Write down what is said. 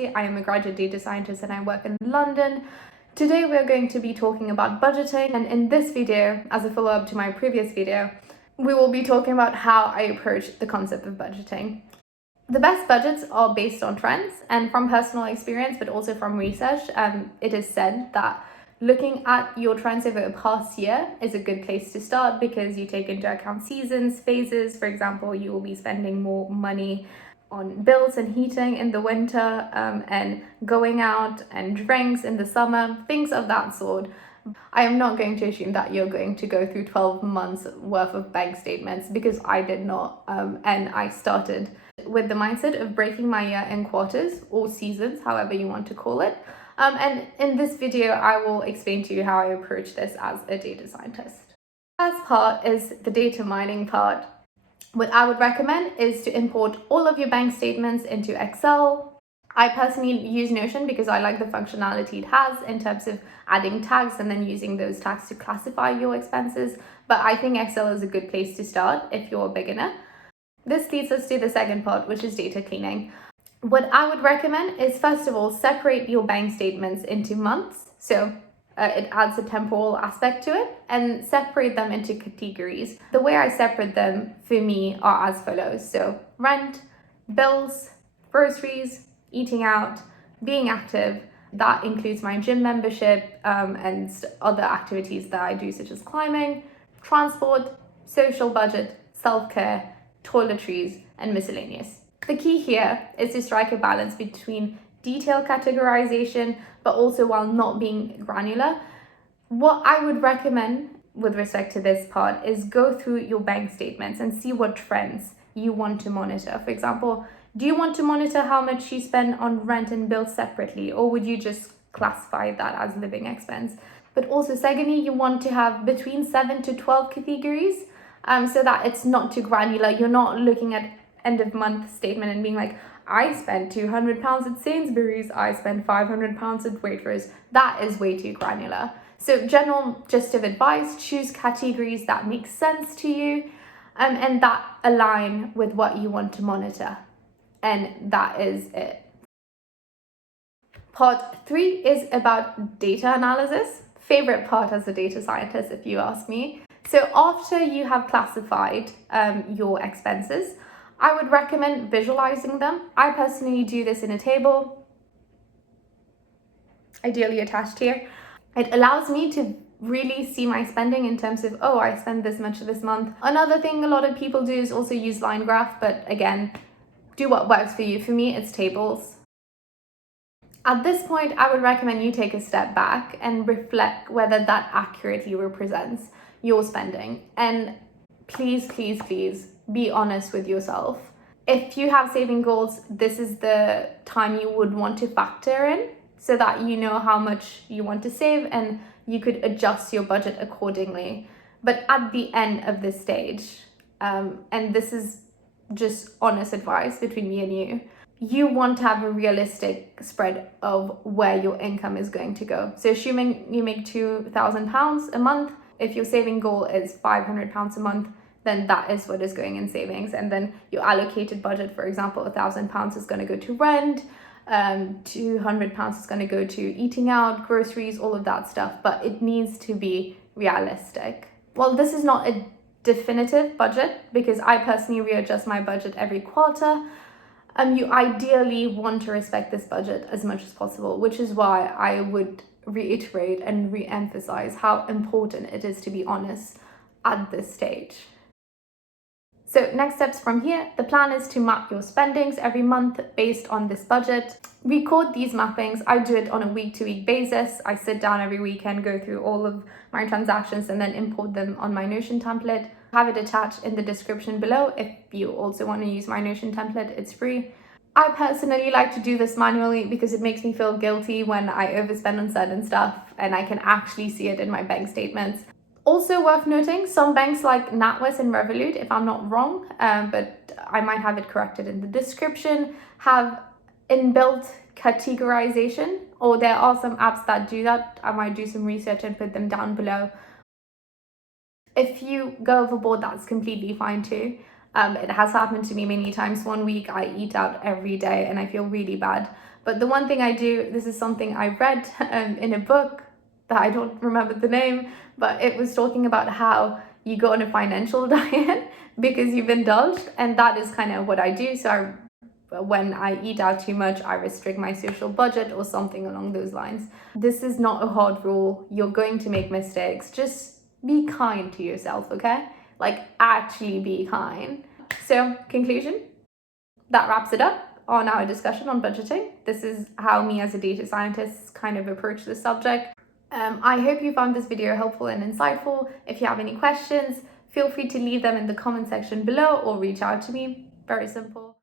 Nancy. I am a graduate data scientist and I work in London. Today we're going to be talking about budgeting, and in this video, as a follow-up to my previous video, we will be talking about how I approach the concept of budgeting. The best budgets are based on trends, and from personal experience, but also from research, it is said that looking at your trends over a past year is a good place to start because you take into account seasons, phases. For example, you will be spending more money on bills and heating in the winter, and going out and drinks in the summer, things of that sort. I am not going to assume that you're going to go through 12 months worth of bank statements because I did not, and I started with the mindset of breaking my year in quarters or seasons, however you want to call it. And in this video, I will explain to you how I approach this as a data scientist. The first part is the data mining part. What I would recommend is to import all of your bank statements into Excel. I personally use Notion because I like the functionality it has in terms of adding tags and then using those tags to classify your expenses. But I think Excel is a good place to start if you're a beginner. This leads us to the second part, which is data cleaning. What I would recommend is, first of all, separate your bank statements into months. So it adds a temporal aspect to it, and separate them into categories. The way I separate them for me are as follows. So rent, bills, groceries, eating out, being active. That includes my gym membership and other activities that I do, such as climbing, transport, social budget, self-care, toiletries, and miscellaneous. The key here is to strike a balance between detailed categorization, but also while not being granular. What I would recommend with respect to this part is go through your bank statements and see what trends you want to monitor. For example, do you want to monitor how much you spend on rent and bills separately, or would you just classify that as living expense? But also, secondly, you want to have between 7 to 12 categories so that it's not too granular. You're not looking at end of month statement and being like, I spent £200 at Sainsbury's, I spent £500 at Waitrose. That is way too granular. So general gist of advice, choose categories that make sense to you and that align with what you want to monitor. And that is it. Part 3 is about data analysis. Favorite part as a data scientist, if you ask me. So after you have classified your expenses, I would recommend visualizing them. I personally do this in a table, ideally attached here. It allows me to really see my spending in terms of, oh, I spend this much this month. Another thing a lot of people do is also use line graph, but again, do what works for you. For me, it's tables. At this point, I would recommend you take a step back and reflect whether that accurately represents your spending. And please, please, please be honest with yourself. If you have saving goals, this is the time you would want to factor in so that you know how much you want to save and you could adjust your budget accordingly. But at the end of this stage, and this is just honest advice between me and you want to have a realistic spread of where your income is going to go. So assuming you make £2,000 a month, if your saving goal is £500 a month, then that is what is going in savings. And then your allocated budget, for example, £1,000 is going to go to rent, £200 is going to go to eating out, groceries, all of that stuff. But it needs to be realistic. Well, this is not a definitive budget because I personally readjust my budget every quarter. You ideally want to respect this budget as much as possible, which is why I would reiterate and re-emphasize how important it is to be honest at this stage. So next steps from here, the plan is to map your spendings every month based on this budget. Record these mappings. I do it on a week-to-week basis. I sit down every weekend, go through all of my transactions and then import them on my Notion template. Have it attached in the description below if you also want to use my Notion template, it's free. I personally like to do this manually because it makes me feel guilty when I overspend on certain stuff and I can actually see it in my bank statements. Also worth noting, some banks like NatWest and Revolut, if I'm not wrong, but I might have it corrected in the description, have inbuilt categorization, or there are some apps that do that. I might do some research and put them down below. If you go overboard, that's completely fine too. It has happened to me many times. One week I eat out every day and I feel really bad. But the one thing I do, this is something I read in a book that I don't remember the name, but it was talking about how you go on a financial diet because you've indulged, and that is kind of what I do. So when I eat out too much, I restrict my social budget or something along those lines. This is not a hard rule. You're going to make mistakes. Just be kind to yourself, okay? Like, actually be kind. So, conclusion, that wraps it up on our discussion on budgeting. This is how me as a data scientist kind of approach this subject. I hope you found this video helpful and insightful. If you have any questions, feel free to leave them in the comment section below or reach out to me. Very simple.